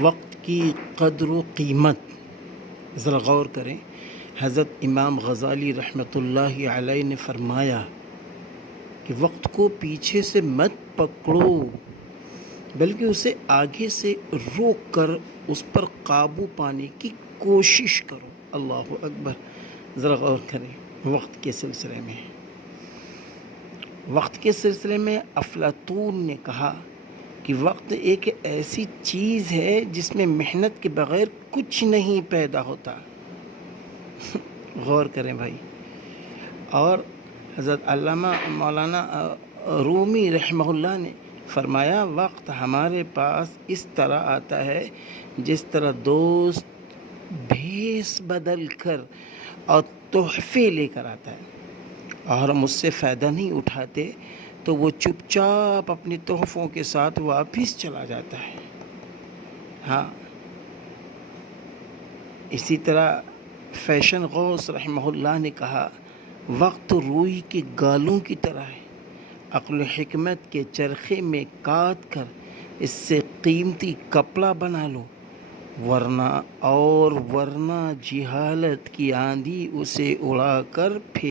وقت کی قدر و قیمت ذرا غور کریں۔ حضرت امام غزالی رحمۃ اللہ علیہ نے فرمایا کہ وقت کو پیچھے سے مت پکڑو، بلکہ اسے آگے سے روک کر اس پر قابو پانے کی کوشش کرو۔ اللہ اکبر! ذرا غور کریں وقت کے سلسلے میں۔ وقت کے سلسلے میں افلاطون نے کہا کہ وقت ایک ایسی چیز ہے جس میں محنت کے بغیر کچھ نہیں پیدا ہوتا۔ غور کریں بھائی۔ اور حضرت علامہ مولانا رومی رحمہ اللہ نے فرمایا وقت ہمارے پاس اس طرح آتا ہے جس طرح دوست بھیس بدل کر اور تحفے لے کر آتا ہے، اور ہم اس سے فائدہ نہیں اٹھاتے تو وہ چپ چاپ اپنے تحفوں کے ساتھ واپس چلا جاتا ہے۔ ہاں، اسی طرح فیشن غوث رحمہ اللہ نے کہا وقت روئی کے گالوں کی طرح ہے، عقل و حکمت کے چرخے میں کاٹ کر اس سے قیمتی کپڑا بنا لو، ورنہ جہالت کی آندھی اسے اڑا کر پھینک